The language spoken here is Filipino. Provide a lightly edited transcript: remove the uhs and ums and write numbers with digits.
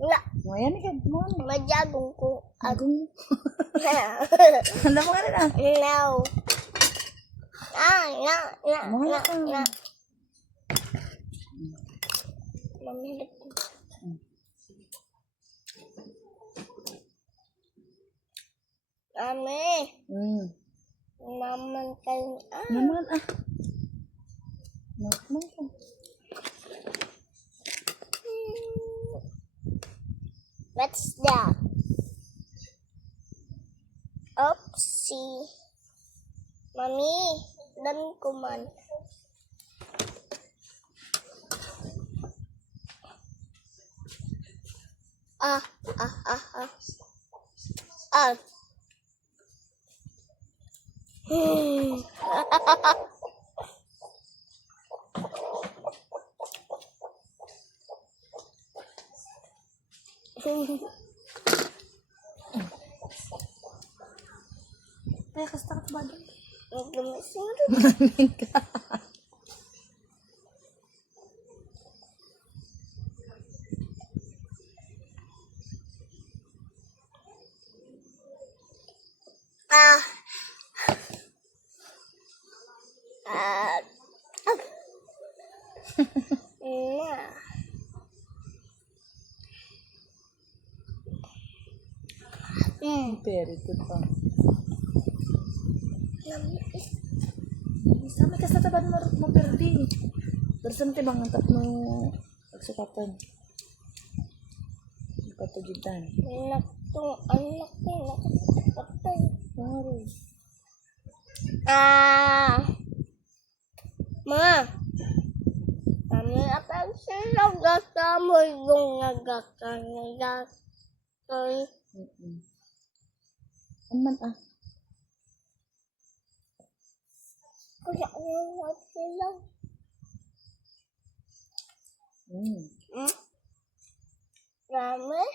Wala. Ngayon ka mo. Majagong ko. Agong. Handa mo ka rin ah. No. Mga ka. Mamilit ko. Mami. Naman kayo. Naman ah. Naman ka. What's that? Oopsie. Mami, dami ko man. Ah. Kaya kasta ka ba doon? Naglumising Malamig ka. Very good pa. Sama ka sa taban mo perdi. Terus ti bang antap mo pagsukatan. Patugitan. anak ko nakapatay. Maro. Mami, apag sila gata mo yung nagkakanagat. Aman ah. Kaya nga sila. Mami?